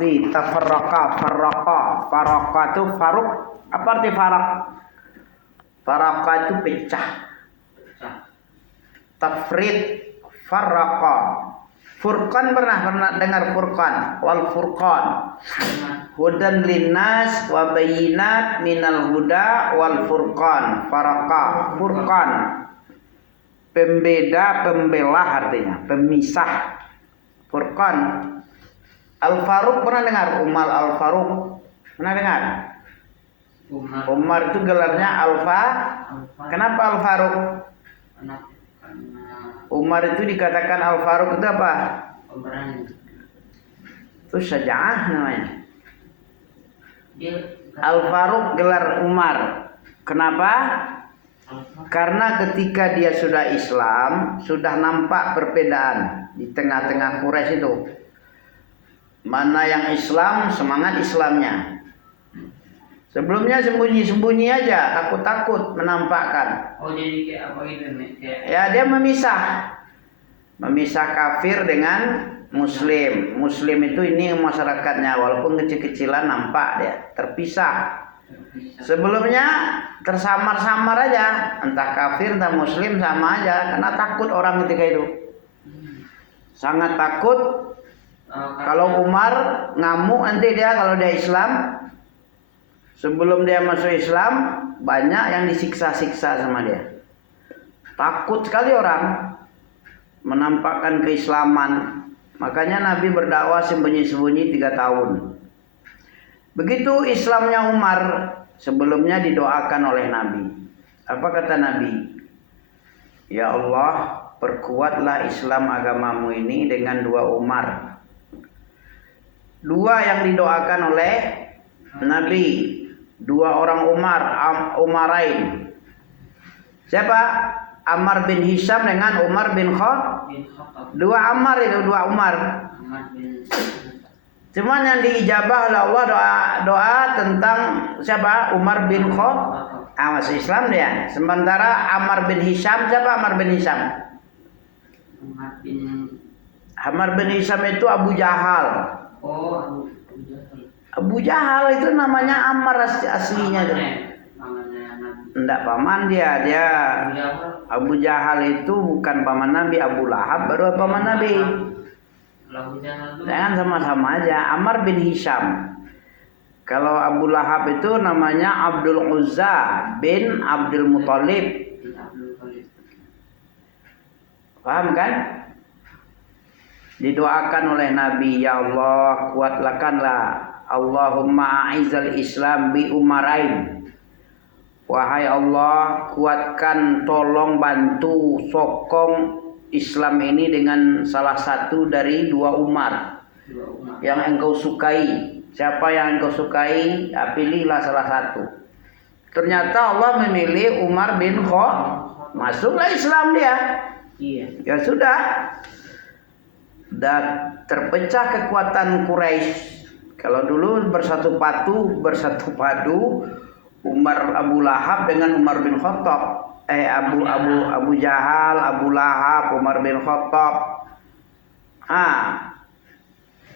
arti tafarraqa, farraqa itu faruk. Apa arti farak? Farraqa itu pecah. Tafrid, farraqa. Furqan pernah dengar furqan? Wal furqan. Hudan linnas wa bayyinat minal huda wal furqan. Farraqa, furqan. Pembeda, pembelah artinya, pemisah. Furqan. Al-Faruq pernah dengar? Umar Al-Faruq. Pernah dengar? Umar itu gelarnya Alfa. Kenapa Al-Faruq? Umar itu dikatakan Al-Faruq itu apa? Itu syaja'ah namanya. Al-Faruq gelar Umar. Kenapa? Karena ketika dia sudah Islam, sudah nampak perbedaan di tengah-tengah Quraisy itu. Mana yang Islam, semangat Islamnya. Sebelumnya sembunyi-sembunyi aja, takut-takut menampakkan. Oh, jadi kayak apa gitu nih? Ya, dia memisah kafir dengan Muslim. Muslim itu ini masyarakatnya, walaupun kecil-kecilan nampak dia terpisah. Sebelumnya tersamar-samar aja, entah kafir entah Muslim sama aja, karena takut orang ketika itu. Sangat takut. Kalau Umar ngamuk nanti dia kalau dia Islam. Sebelum dia masuk Islam, banyak yang disiksa-siksa sama dia. Takut sekali orang menampakkan keislaman. Makanya Nabi berdakwah sembunyi-sembunyi 3 tahun. Begitu Islamnya Umar, sebelumnya didoakan oleh Nabi. Apa kata Nabi? Ya Allah, perkuatlah Islam agamamu ini dengan 2 Umar. 2 yang didoakan oleh Nabi. 2 orang Umar, Umarain. Siapa? Ammar bin Hisham dengan Umar bin Khattab. 2 Ammar itu, 2 Umar. Cuman yang diijabah oleh Allah doa tentang siapa? Umar bin Khattab. Masuk Islam dia. Sementara Ammar bin Hisham, siapa Ammar bin Hisham? Ammar bin Hisham itu Abu Jahal. Oh, Abu Jahal itu namanya Ammar aslinya tuh. Enggak paman dia. Abu Jahal itu bukan paman Nabi. Abu Lahab baru paman Nabi. Jangan sama-sama aja. Ammar bin Hisham. Kalau Abu Lahab itu namanya Abdul Uzza bin Abdul Muthalib. Paham kan? Didoakan oleh Nabi, ya Allah, kuatkanlah. Allahumma a'izal Islam bi Umarain. Wahai Allah, kuatkan, tolong, bantu, sokong Islam ini dengan salah satu dari 2 Umar yang engkau sukai. Siapa yang engkau sukai, ya, pilihlah salah satu. Ternyata Allah memilih Umar bin Khattab. Masuklah Islam dia. Iya. Ya sudah. Dan terpecah kekuatan Quraisy. Kalau dulu bersatu padu Umar Abu Lahab dengan Umar bin Khattab. Abu Jahal, Abu Lahab, Umar bin Khattab.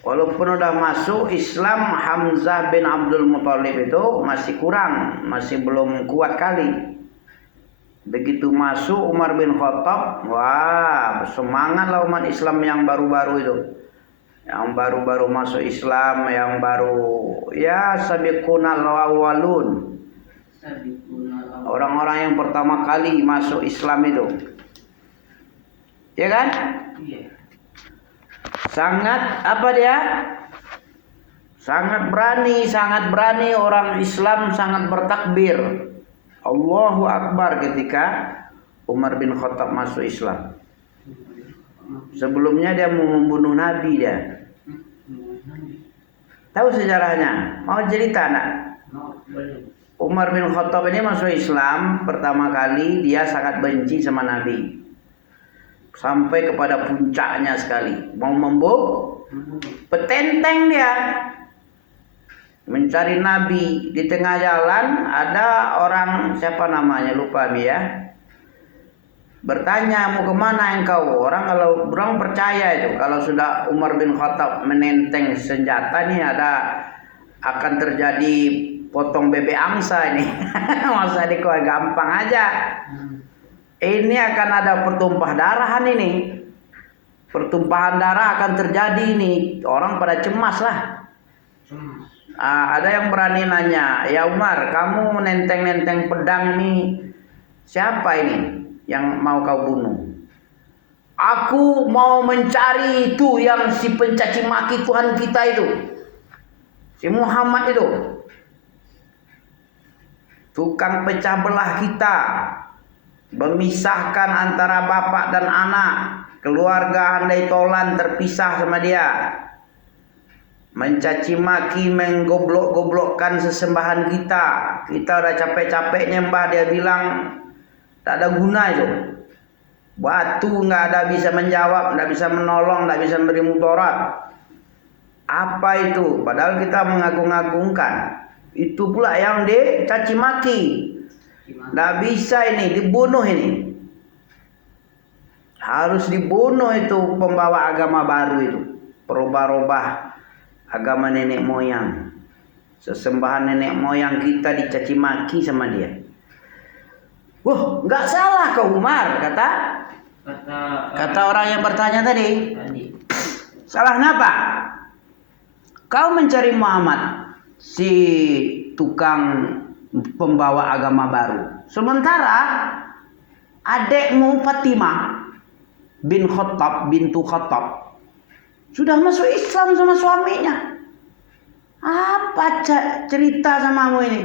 Walaupun udah masuk Islam, Hamzah bin Abdul Muthalib itu masih kurang, masih belum kuat kali. Begitu masuk Umar bin Khattab, wah, semangatlah umat Islam yang baru-baru itu. Yang baru-baru masuk Islam, yang baru ya sabiqunal awwalun. Orang-orang yang pertama kali masuk Islam itu. Ya kan? Iya. Sangat apa dia? Sangat berani orang Islam, sangat bertakbir. Allahu Akbar ketika Umar bin Khattab masuk Islam. Sebelumnya dia mau membunuh Nabi dia. Tahu sejarahnya? Mau cerita nak? Umar bin Khattab ini masuk Islam pertama kali, dia sangat benci sama Nabi. Sampai kepada puncaknya sekali. Mau membunuh, petenteng dia. Mencari Nabi. Di tengah jalan ada orang, siapa namanya lupa ya. bertanya, mau kemana engkau? Orang percaya itu kalau sudah Umar bin Khattab menenteng senjata nih akan terjadi potong bebek angsa ini. Masa di kau gampang aja. Ini akan ada pertumpahan darahan ini. Pertumpahan darah akan terjadi ini. Orang pada cemas lah. Ada yang berani nanya, ya Umar, kamu nenteng-nenteng pedang ini, siapa ini yang mau kau bunuh? Aku mau mencari itu yang si pencaci maki Tuhan kita itu, si Muhammad itu, tukang pecah belah kita, memisahkan antara bapak dan anak, keluarga handai tolan terpisah sama dia, mencaci maki, menggoblok-goblokkan sesembahan kita. Kita udah capek-capek nyembah, dia bilang tak ada guna itu. Batu nggak ada bisa menjawab, nggak bisa menolong, nggak bisa memberi mudarat. Apa itu? Padahal kita mengagung-agungkan. Itu pula yang dicaci maki. Nggak bisa ini, dibunuh ini. Harus dibunuh itu pembawa agama baru itu. Perubah-ubah agama nenek moyang. Sesembahan nenek moyang kita dicaci maki sama dia. Wah, nggak salah kau Umar, kata orang yang bertanya tadi. Salah kenapa? Kau mencari Muhammad, si tukang pembawa agama baru. Sementara adekmu Fatimah bintu Khattab sudah masuk Islam sama suaminya. Apa cerita samamu ini?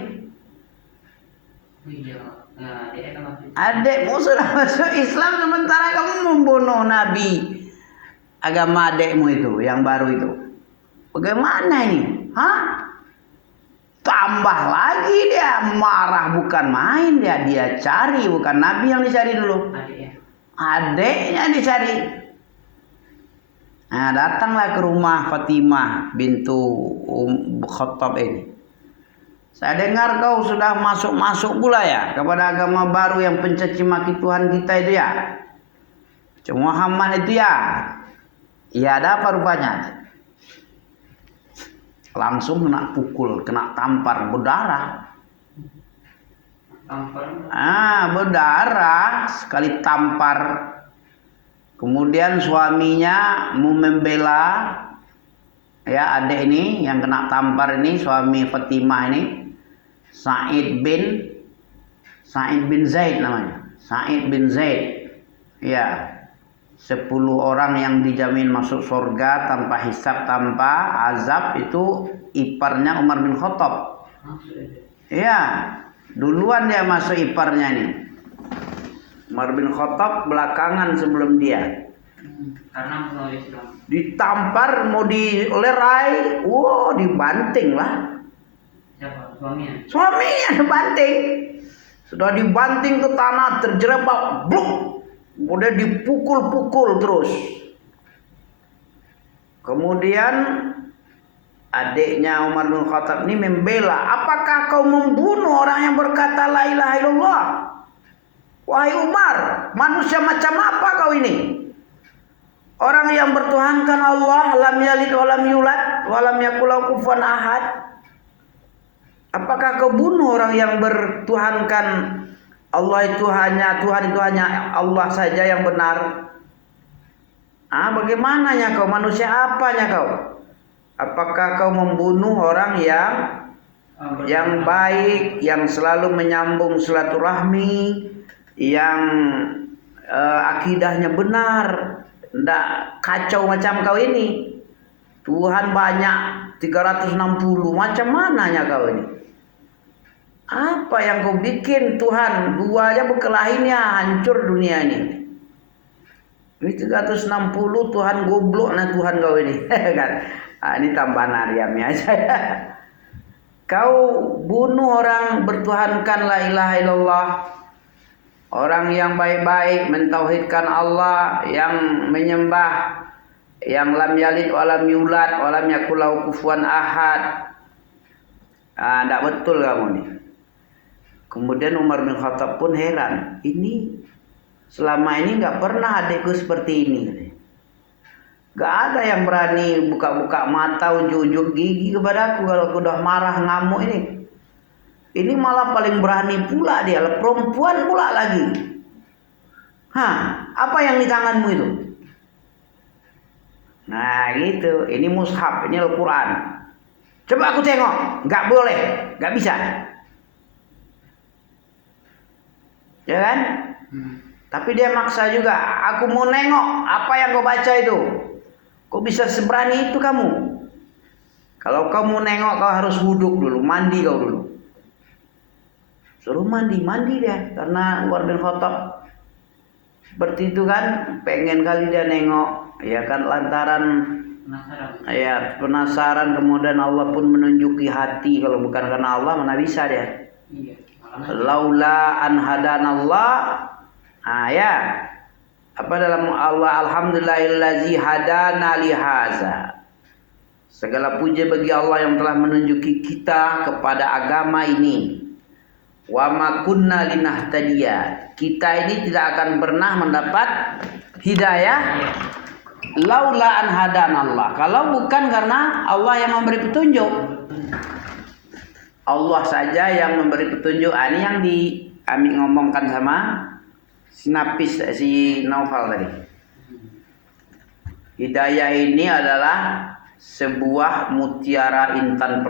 Adekmu sudah masuk Islam sementara kamu membunuh Nabi agama adekmu itu yang baru itu. Bagaimana ini? Tambah lagi dia marah, bukan main, dia cari, bukan Nabi yang dicari dulu. Adeknya dicari. Nah, datanglah ke rumah Fatimah bintu Khattab ini. Saya dengar kau sudah masuk pula ya kepada agama baru yang pencaci maki Tuhan kita itu ya. Muhammad itu ya. Ya ada apa rupanya? Langsung kena pukul, kena tampar, berdarah. Berdarah sekali tampar. Kemudian suaminya mau membela ya adik ini yang kena tampar ini, suami Fatimah ini, Sa'id bin Zaid namanya. Sa'id bin Zaid. Ya. 10 orang yang dijamin masuk surga tanpa hisab, tanpa azab, itu iparnya Umar bin Khattab. Iya, duluan dia masuk iparnya ini. Umar bin Khattab belakangan sebelum dia. Karena menolak Islam. Ditampar, mau dilerai, dibanting lah. Siapa? Suaminya? Suaminya dibanting. Sudah dibanting ke tanah, terjerembab, bluk. Kemudian dipukul-pukul terus. Kemudian adiknya Umar bin Khattab ini membela. Apakah kau membunuh orang yang berkata la ilaha illallah? Wahai Umar, manusia macam apa kau ini? Orang yang bertuhankan Allah, lam yalid wa lam yulad wa lam yakul lahu kufuwan ahad. Apakah kau bunuh orang yang bertuhankan Tuhan itu hanya Allah saja yang benar? Bagaimananya kau, manusia apanya kau? Apakah kau membunuh orang yang baik, yang selalu menyambung silaturahmi, yang akidahnya benar, ndak kacau macam kau ini? Tuhan banyak 360, macam mananya kau ini? Apa yang kau bikin Tuhan? 2 aja berkelahinya, hancur dunia ini. Ini 360 Tuhan goblok nah Tuhan kau ini. Kan? Ini tambahan Aryami aja ya. Kau bunuh orang bertuhankan la ilaha illallah. Orang yang baik-baik mentauhidkan Allah, yang menyembah, yang lam yalid wa lam yulad wa lam yakul lahu kufuwan ahad. Enggak betul kamu nih. Kemudian Umar bin Khattab pun heran, ini Selama ini nggak pernah adikku seperti ini. Nggak ada yang berani buka-buka mata, unjuk-unjuk gigi kepadaku kalau aku udah marah ngamuk ini. Ini malah paling berani pula dia, perempuan pula lagi. Apa yang di tanganmu itu? Nah gitu, ini mushaf, ini Al-Quran. Coba aku tengok, nggak boleh, nggak bisa. Ya kan? Tapi dia maksa juga. Aku mau nengok apa yang kau baca itu. Kok bisa seberani itu kamu? Kalau kau mau nengok kau harus wuduk dulu, mandi kau dulu. Suruh mandi dia. Karena Umar bin Khattab seperti itu kan, pengen kali dia nengok. Ya kan lantaran penasaran, kemudian Allah pun menunjuki hati. Kalau bukan karena Allah mana bisa dia. Iya. Laula an hadanallah. Apa dalam Allah, alhamdulillahillazi hadana lihaza. Segala puji bagi Allah yang telah menunjuki kita kepada agama ini. Wa ma kunna linahtadiya. Kita ini tidak akan pernah mendapat hidayah laula an hadanallah. Kalau bukan karena Allah yang memberi petunjuk. Allah saja yang memberi petunjuk. Ini yang Ami ngomongkan sama sinapis si Naufal tadi. Hidayah ini adalah sebuah mutiara intan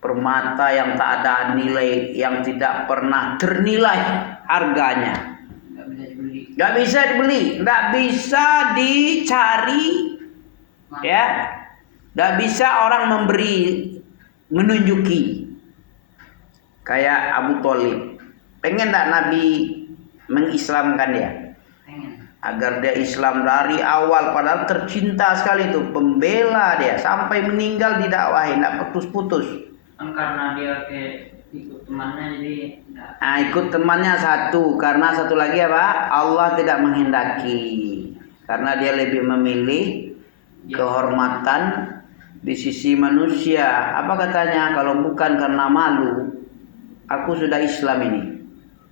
permata yang tak ada nilai, yang tidak pernah ternilai harganya. Nggak bisa dibeli, nggak bisa dicari, ya, nggak bisa orang menunjuki. Kayak Abu Thalib, pengen tak Nabi mengislamkan dia? Agar dia Islam dari awal, padahal tercinta sekali itu, pembela dia sampai meninggal didakwahi, tidak putus-putus. Karena dia ikut temannya jadi. Ikut temannya satu, karena satu lagi apa? Allah tidak menghendaki, karena dia lebih memilih kehormatan di sisi manusia. Apa katanya? Kalau bukan karena malu, aku sudah Islam ini.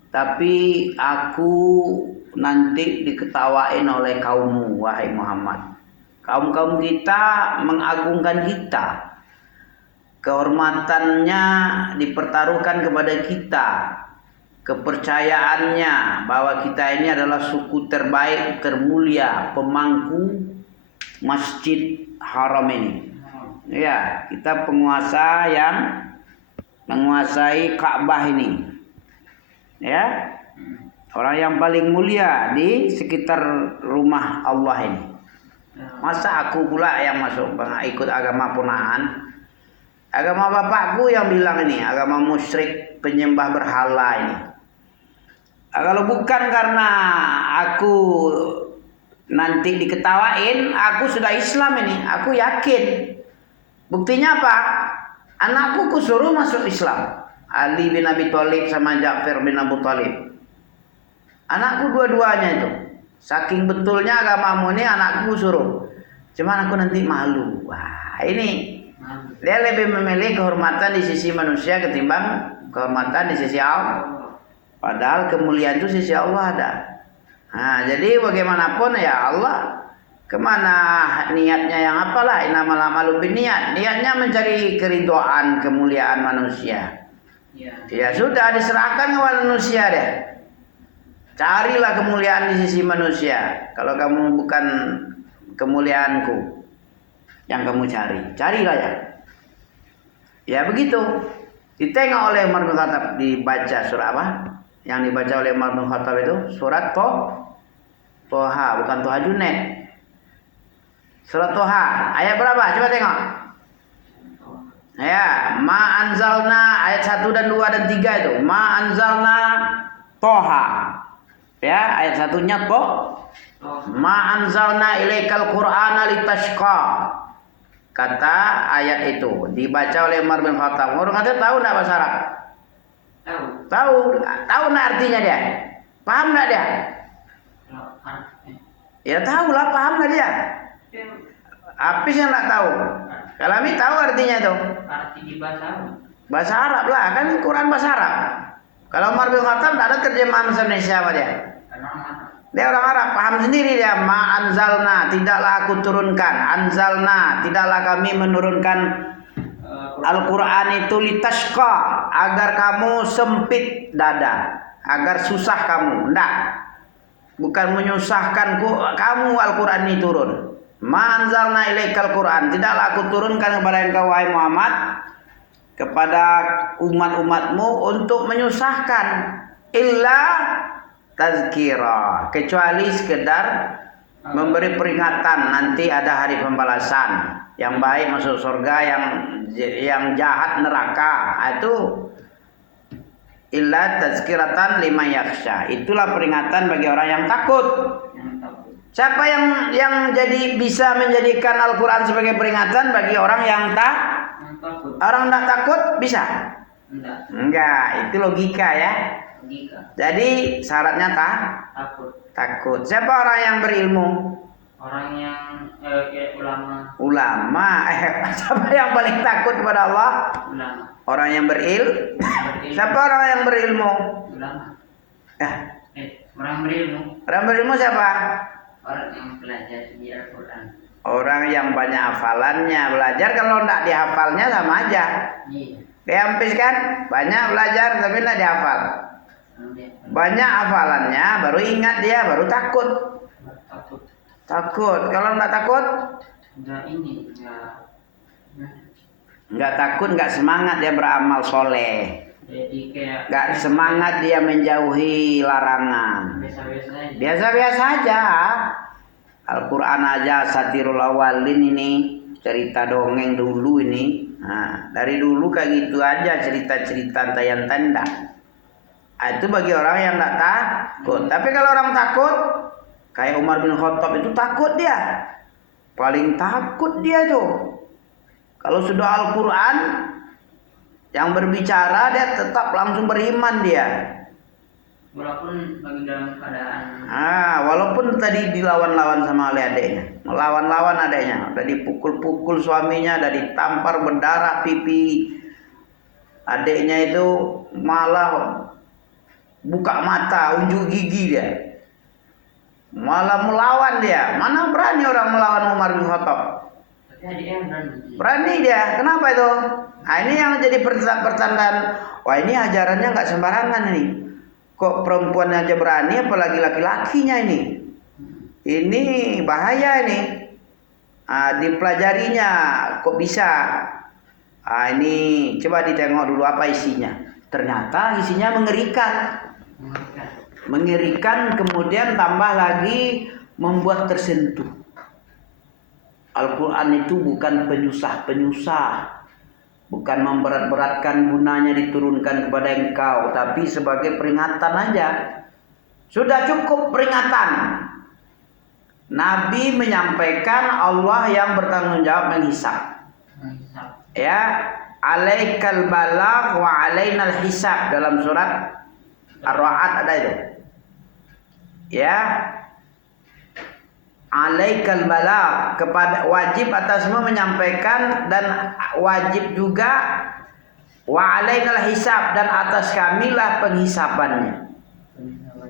Tapi aku nanti diketawain oleh kaummu, wahai Muhammad. Kaum-kaum kita mengagungkan kita. Kehormatannya dipertaruhkan kepada kita. Kepercayaannya bahwa kita ini adalah suku terbaik, termulia, pemangku Masjid Haram ini. Ya, kita penguasa yang menguasai Ka'bah ini. Ya. Orang yang paling mulia di sekitar rumah Allah ini. Masa aku pula yang masuk ikut agama ponakan? Agama bapakku yang bilang ini agama musyrik, penyembah berhala ini. Kalau bukan karena aku nanti diketawain, aku sudah Islam ini, aku yakin. Buktinya apa? Anakku kusuruh masuk Islam. Ali bin Abi Thalib sama Ja'far bin Abu Thalib. Anakku dua-duanya itu. Saking betulnya agamamu ini anakku suruh. Cuman aku nanti malu. Wah, ini dia lebih memilih kehormatan di sisi manusia ketimbang kehormatan di sisi Allah. Padahal kemuliaan itu sisi Allah ada. Nah, jadi bagaimanapun ya Allah, kemana niatnya yang apalah, innamal a'malu binniyat. Niatnya mencari keridhaan, kemuliaan manusia. Ya sudah, diserahkan kepada manusia deh. Carilah kemuliaan di sisi manusia. Kalau kamu bukan kemuliaanku yang kamu cari, carilah ya. Ya begitu. Ditengok oleh Umar bin Khattab, dibaca surah apa? Yang dibaca oleh Umar bin Khattab itu surat Toha, bukan Toha Junaid. Surat Toha, ayat berapa? Coba tengok. Ya, ma anzalna ayat 1 dan 2 dan 3 itu. Ma anzalna Toha. Ya, ayat 1-nya ma anzalna ilaikal qur'ana litashqa. Kata ayat itu dibaca oleh Umar bin Khattab. Umar bin Khattab tahu enggak bahasa Arab? Tahu enggak artinya dia? Paham enggak dia? Ya tahu lah, paham enggak dia? Apis yang enggak tahu. Kalau kami tahu artinya itu. Arti di bahasa Arab lah, kan Quran bahasa Arab. Kalau Umar bin Khattab enggak ada terjemahan bahasa Indonesia apa dia? Karena Dia orang Arab, paham sendiri dia. Ma anzalna, tidaklah aku turunkan. Anzalna, tidaklah kami menurunkan Al-Quran itu litashqa, agar kamu sempit dada, agar susah kamu. Enggak. Bukan menyusahkan kamu Al-Quran ini turun. Ma anzalna ilaikal Quran, tidaklah aku turunkan kepada engkau wahai Muhammad, kepada umat-umatmu untuk menyusahkan, illa tazkira, kecuali sekedar memberi peringatan nanti ada hari pembalasan, yang baik masuk surga, yang jahat neraka. Itu illa tazkiratan liman yakhsha, itulah peringatan bagi orang yang takut. Siapa yang jadi bisa menjadikan Al-Quran sebagai peringatan bagi orang yang takut? Orang tidak takut bisa? Enggak, itu logika ya. Jadi syaratnya takut. Siapa orang yang berilmu? Orang yang kayak ulama. Siapa yang paling takut kepada Allah? Ulama. Orang yang Siapa orang yang berilmu? Ulama. Orang berilmu siapa? Orang yang belajar di Al-Quran. Orang yang banyak hafalannya. Belajar kalau tidak dihafalnya sama aja. Iya. Kayak Hampis kan banyak belajar tapi tidak dihafal. Banyak hafalannya baru ingat dia, baru takut. Kalau tidak takut? Enggak takut, enggak semangat dia beramal soleh. Jadi kayak Enggak semangat dia menjauhi larangan. Biasa-biasa aja. Al-Quran aja Satirul Awalin ini, cerita dongeng dulu ini. Nah, dari dulu kayak gitu aja cerita-cerita tayan tanda. Itu bagi orang yang tidak takut. Tapi kalau orang takut, kayak Umar bin Khattab itu takut dia. Paling takut dia tuh. Kalau sudah Al-Quran yang berbicara, dia tetap langsung beriman dia. Walaupun lagi dalam keadaan. Walaupun tadi dilawan-lawan sama oleh adiknya, melawan-lawan adiknya, udah dipukul-pukul suaminya, udah ditampar berdarah pipi. Adiknya itu malah buka mata, unjuk gigi dia. Malah melawan dia. Mana berani orang melawan Umar bin Khattab? Tapi adiknya berani. Berani dia. Kenapa itu? Nah, ini yang jadi pertandaan. Wah, ini ajarannya nggak sembarangan ini. Kok perempuan aja berani, apalagi laki-lakinya ini. Ini bahaya ini. Dipelajarinya kok bisa. Ini coba ditengok dulu apa isinya. Ternyata isinya mengerikan. Mengerikan, kemudian tambah lagi membuat tersentuh. Al-Quran itu bukan penyusah-penyusah, bukan memberat-beratkan, gunanya diturunkan kepada engkau, tapi sebagai peringatan aja. Sudah cukup peringatan. Nabi menyampaikan, Allah yang bertanggung jawab menghisab. Ya, alaikal balagh wa alainal hisab, dalam surat Ar-Ra'd ada itu. Ya, alaikal balagh, kepada wajib atasmu menyampaikan, dan wajib juga wa alainal hisab, dan atas kamilah penghisabannya.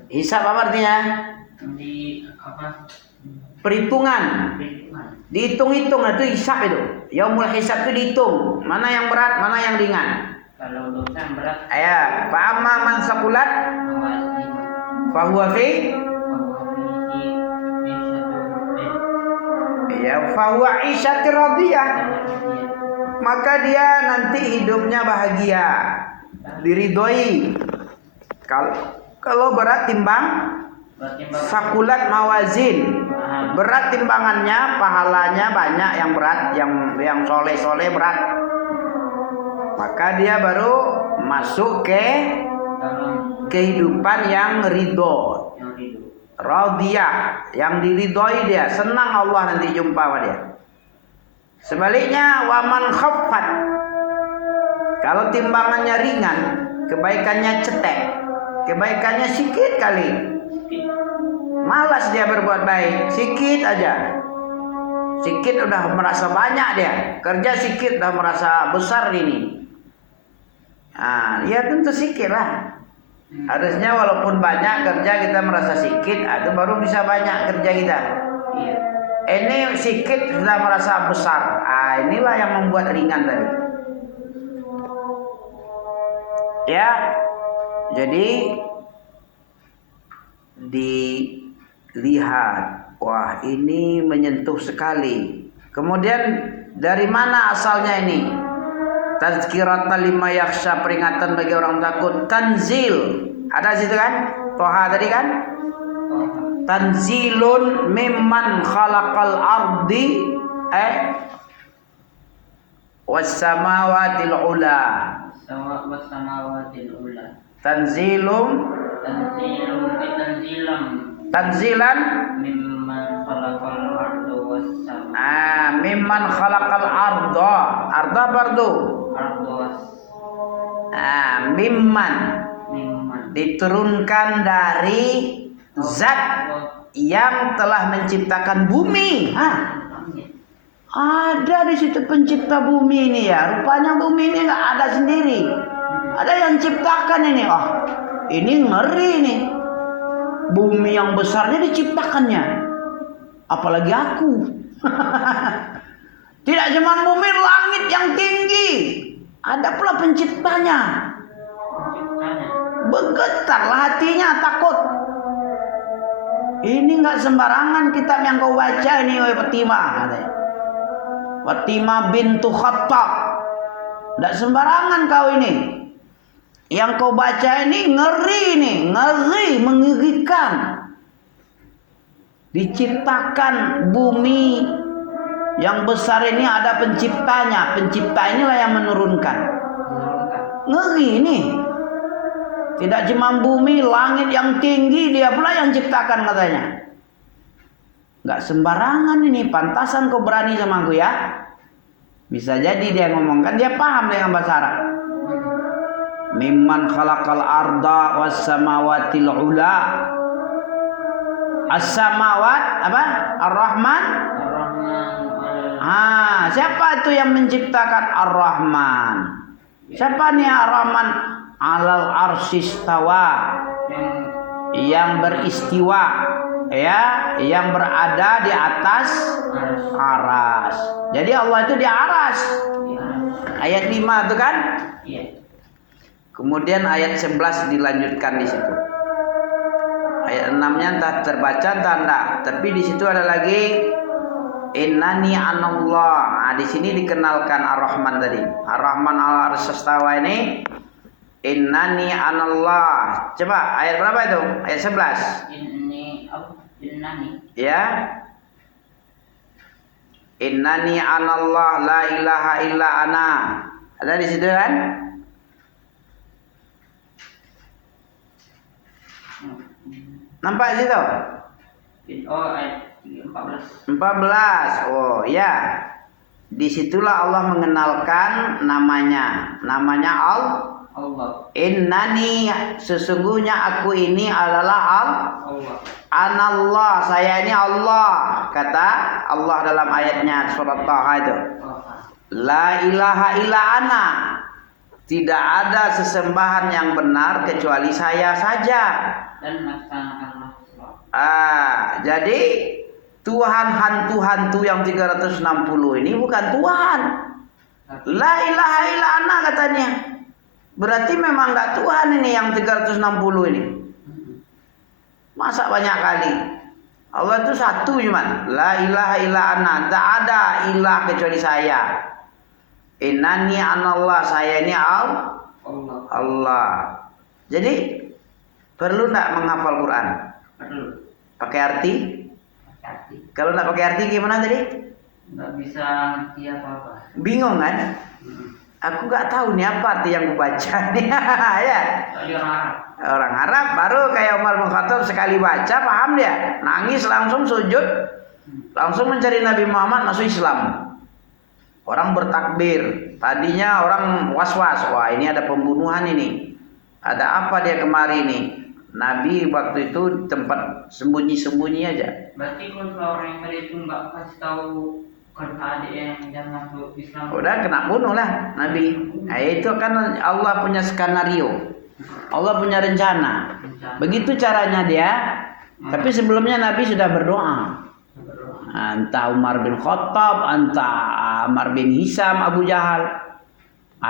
Hisab apa artinya? Perhitungan. Dihitung-hitung, itu hisab itu. Yaumul hisab itu dihitung, mana yang berat, mana yang ringan. Kalau dosa yang berat. Fa amma man saqulat fahuwa fi fahuwa isyatir radiyah, maka dia nanti hidupnya bahagia, diridhoi. Kalau berat timbang sakulat mawazin, berat timbangannya, pahalanya banyak, yang berat, yang soleh berat, maka dia baru masuk ke kehidupan yang ridho. Radiyah, yang diridhoi dia, senang Allah nanti jumpa sama dia. Sebaliknya waman khaffat, kalau timbangannya ringan, kebaikannya cetek, kebaikannya sikit kali, malas dia berbuat baik, sikit aja, sikit udah merasa banyak dia, kerja sikit udah merasa besar ini. Ya tentu sikit lah. Harusnya walaupun banyak kerja kita merasa sikit, itu baru bisa banyak kerja kita. Iya. Ini sikit sudah merasa besar. Inilah yang membuat ringan tadi. Ya, jadi dilihat, wah ini menyentuh sekali. Kemudian dari mana asalnya ini? Tazkiratan lima yakhsha, peringatan bagi orang takut. Tanzil, ada situ kan? Toha tadi kan? Tanzilun mimman khalaqal ardi was samawatil ula. Wasamawatil ula. Tanzilan mimman khalaqal arda was sama. Mimman khalaqal arda. Arda bardu. Arda was. Mimman Mimman. diturunkan dari zat yang telah menciptakan bumi. Ada di situ pencipta bumi ini ya. Rupanya bumi ini nggak ada sendiri. Ada yang ciptakan ini. Ini ngeri nih. Bumi yang besarnya diciptakannya. Apalagi aku. Tidak cuma bumi, langit yang tinggi. Ada pula penciptanya. Bergetarlah hatinya, takut. Ini nggak sembarangan kitab yang kau baca ini, wahai Fatimah. Fatimah bintu Khattab. Tidak sembarangan kau ini. Yang kau baca ini ngeri nih, ngeri, mengerikan. Diciptakan bumi yang besar ini ada penciptanya. Pencipta inilah yang menurunkan. Ngeri ini. Tidak cuma bumi, langit yang tinggi, dia pula yang ciptakan katanya. Gak sembarangan ini, pantasan kau berani sama aku ya. Bisa jadi dia ngomong, kan dia paham dengan bahasa Arab. Mimman khalaqal arda was samawatil ula. As-samawat apa? Ar-Rahman. Siapa itu yang menciptakan Ar-Rahman? Siapa nih Ar-Rahman? Alal arsistawa, yang beristiwa, ya, yang berada di atas aras. Jadi Allah itu di aras. Ayat 5 itu kan? Kemudian ayat 11 dilanjutkan di situ. Ayat 6-nya entah terbaca entah enggak, tapi di situ ada lagi innani anallah. Di sini dikenalkan Ar-Rahman tadi. Ar-Rahman al-arsistawa ini innani anallah. Coba ayat berapa itu? Ayat 11. Innani. Ya. Innani anallah la ilaha illa ana. Ada di situ kan? Nampak di situ? Ayat 14. 14. Oh, ya. Disitulah Allah mengenalkan namanya. Namanya Allah. Innani, sesungguhnya aku ini adalah Allah. Anallah, saya ini Allah. Kata Allah dalam ayatnya surat Taha itu. La ilaha illa ana. Tidak ada sesembahan yang benar kecuali saya saja. Dan laksanakanlah sholat. Jadi Tuhan hantu-hantu yang 360 ini bukan Tuhan. La ilaha illa ana katanya. Berarti memang enggak Tuhan ini yang 360 ini. Masa banyak kali? Allah itu satu cuma. La ilaha illa ana. Tak ada ilah kecuali saya. Innani anallah, saya ini Allah. Jadi perlu enggak menghafal Quran? Perlu. Pakai arti? Kalau enggak pakai arti gimana tadi? Enggak bisa ngerti apa-apa. Bingung kan? Aku nggak tahu nih apa arti yang kubaca nih. Ya. Orang Arab baru kayak Umar bin Khattab sekali baca paham dia, nangis langsung sujud, langsung mencari Nabi Muhammad masuk Islam. Orang bertakbir. Tadinya orang was-was, wah ini ada pembunuhan ini. Ada apa dia kemari ini? Nabi waktu itu tempat sembunyi-sembunyi aja. Berarti kalau orang yang tadi itu nggak kasih tahu kata adik yang jangan masuk Islam. Udah kena bunuh lah Nabi. Itu kan Allah punya skenario. Allah punya rencana. Begitu caranya dia. Tapi sebelumnya Nabi sudah berdoa. Entah Umar bin Khattab, entah Ammar bin Hisam, Abu Jahal.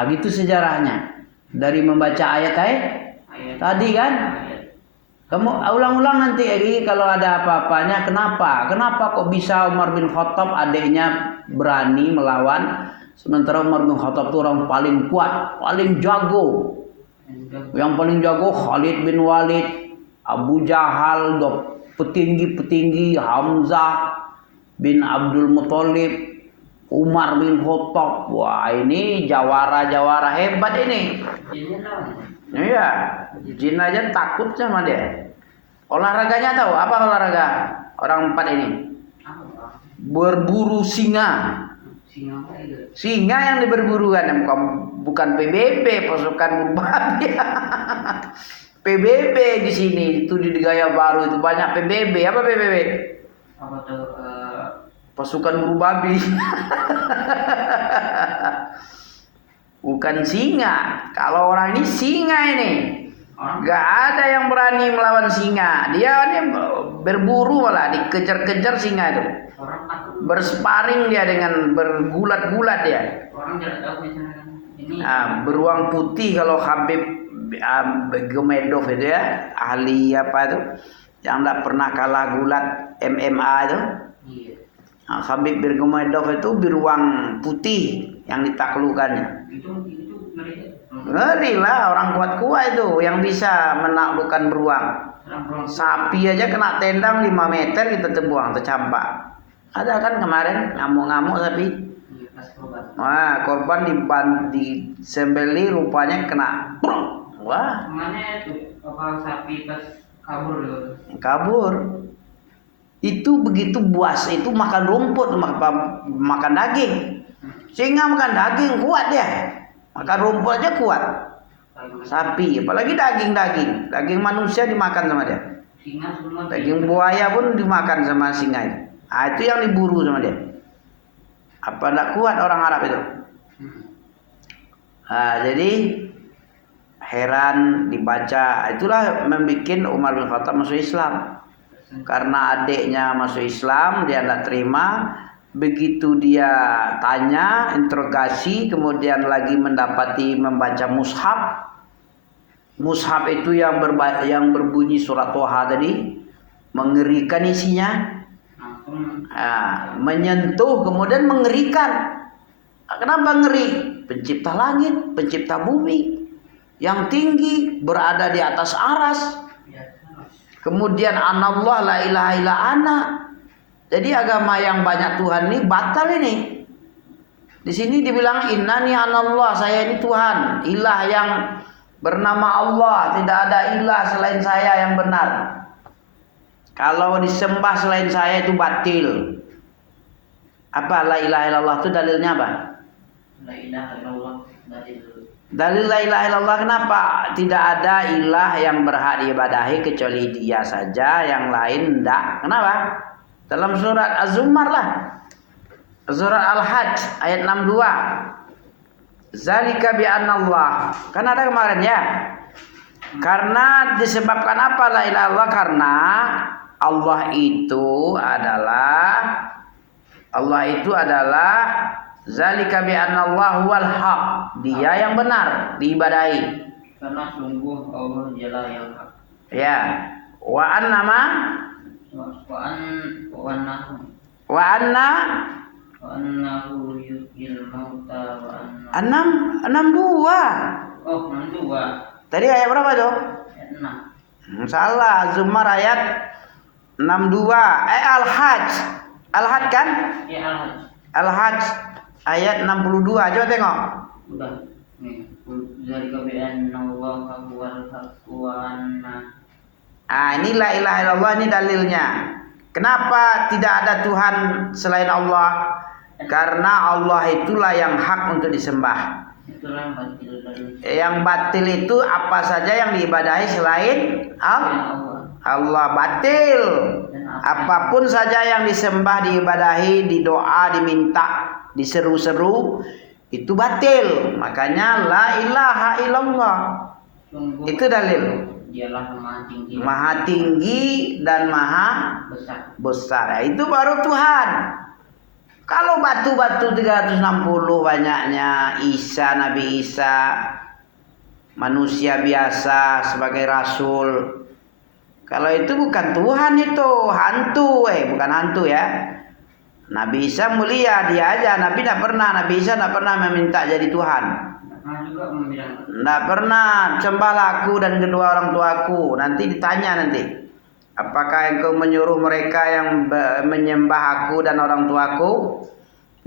Gitu sejarahnya. Dari membaca ayat-ayat tadi kan. Kamu ulang-ulang nanti lagi kalau ada apa-apanya. Kenapa? Kenapa kok bisa Umar bin Khattab adiknya berani melawan, sementara Umar bin Khattab itu orang paling kuat, paling jago. Yang paling jago Khalid bin Walid, Abu Jahal, petinggi-petinggi, Hamzah bin Abdul Muthalib, Umar bin Khattab. Wah, ini jawara-jawara hebat ini. Iya, jin aja takut sama dia. Olahraganya tahu apa olahraga orang 4 ini? Berburu singa. Singa yang diberburukan, bukan PBB, pasukan berbagi. PBB di sini itu di Gaya Baru itu banyak PBB. Apa PBB? Apa tuh? Pasukan buru babi. Bukan singa. Kalau orang ini singa ini. Gak ada yang berani melawan singa. Dia ini berburu malah, dikejar-kejar singa itu. Bersparing dia dengan bergulat-gulat dia. Orang tidak tahu ini. Beruang putih kalau Habib Gomedov itu ya, ahli apa itu, yang tidak pernah kalah gulat MMA itu. Iya. Habib Gomedov itu beruang putih yang ditaklukkannya. Itu mereka. Ngeri lah, orang kuat-kuat itu yang bisa menaklukkan beruang. Sapi aja kena tendang 5 meter kita terbuang, tercampak. Ada kan kemarin ngamuk-ngamuk sapi. Iya, pas korban. Wah, korban disembeli rupanya kena. Wah, Mana itu apa sapi pas kabur loh. kabur. Itu begitu buas itu makan rumput, makan daging. Singa makan daging kuat dia. Makan rumput aja kuat. Sapi, apalagi daging. Daging manusia dimakan sama dia. Singa semua. Daging buaya pun dimakan sama singa itu. Itu yang diburu sama dia. Apa enggak kuat orang Arab itu? Jadi heran dibaca. Itulah membuat Umar bin Khattab masuk Islam. Karena adiknya masuk Islam, dia tidak terima. Begitu dia tanya, interogasi, kemudian lagi mendapati membaca mushaf. Mushaf itu yang berbunyi surat Toha tadi, mengerikan isinya. Menyentuh kemudian mengerikan. Kenapa ngeri? Pencipta langit, pencipta bumi, yang tinggi berada di atas aras. Kemudian anallah la ilaha illa ana. Jadi agama yang banyak Tuhan ini batal ini. Di sini dibilang innani anallah, saya ini Tuhan, ilah yang bernama Allah, tidak ada ilah selain saya yang benar. Kalau disembah selain saya itu batil. Apa la ilaha illallah itu dalilnya apa? La ilaha illallah Dalil la ilaha illallah kenapa? Tidak ada ilah yang berhak diibadahi kecuali dia saja, yang lain tidak. Kenapa? Dalam surat Az-Zumar lah. Surat Al-Hajj ayat 62. Zalika bi annallah. Kan ada kemarin ya. Karena disebabkan apa la ilaha illallah? Karena Allah itu adalah zalika bi annallahu wal haq. Dia yang benar diibadahi. Karena sungguh Allah dialah yang hak. Ya. Wa annama wa annahu yuhyil mauta wa anna 62. Oh, 62. Tadi ayat berapa tuh? Ayat 6. Salah, Zumar ayat 62. Al-Hajj. Al-Hajj kan? Ya, Al-Hajj. Al-Hajj ayat 62. Coba tengok. Udah. Nih, zalika bi annallaha huwal haqq wa anna. Ini la ilaha illallah, ini dalilnya. Kenapa tidak ada Tuhan selain Allah? Karena Allah itulah yang hak untuk disembah. Itulah yang batil dari Yang batil itu apa saja yang diibadahi selain Allah batil. Apapun saja yang disembah, diibadahi, didoa, diminta, diseru-seru itu batil. Makanya la ilaha illallah. Sungguh Itu dalil. dialah maha tinggi, Maha tinggi dan maha besar. besar. Itu baru Tuhan. Kalau batu-batu 360 banyaknya, Nabi Isa manusia biasa sebagai rasul. Kalau itu bukan Tuhan, itu hantu, bukan hantu ya. Nabi Isa mulia, dia aja. Nabi Isa tidak pernah meminta jadi Tuhan. Juga membilang Tidak pernah. Sembahlah aku dan kedua orang tuaku. Nanti ditanya nanti, apakah engkau menyuruh mereka yang menyembah aku dan orang tuaku?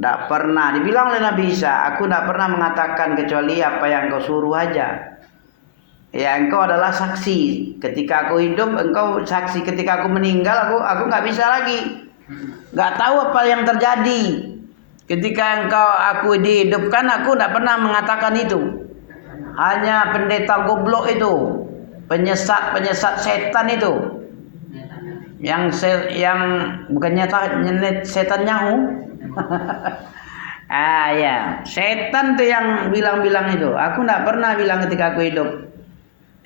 Tidak pernah. Dibilang oleh Nabi Isa, aku tidak pernah mengatakan kecuali apa yang engkau suruh aja. Ya, engkau adalah saksi. Ketika aku hidup, engkau saksi. Ketika aku meninggal, aku nggak bisa lagi. Nggak tahu apa yang terjadi. Ketika aku dihidupkan, aku tidak pernah mengatakan itu. Hanya pendeta goblok itu, penyesat setan itu, yang bukannya setan nyahu. Ya, setan tuh yang bilang itu. Aku tidak pernah bilang ketika aku hidup.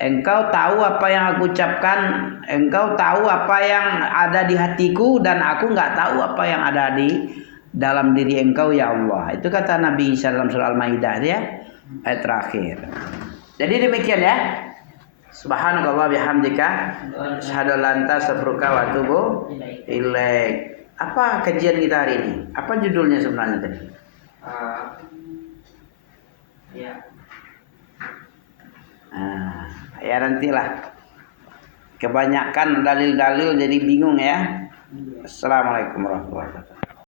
Engkau tahu apa yang aku ucapkan, engkau tahu apa yang ada di hatiku, dan aku nggak tahu apa yang ada di dalam diri engkau ya Allah. Itu kata Nabi Isa dalam surah Al-Maidah ya, ayat terakhir. Jadi demikian ya. Subhanakallah bihamdika, asyhadu an la ilaha illa anta astaghfiruka wa atubu ilaik. Apa kajian kita hari ini? Apa judulnya sebenarnya tadi? Ya. Ya nantilah. Kebanyakan dalil-dalil jadi bingung ya. Assalamualaikum warahmatullahi wabarakatuh.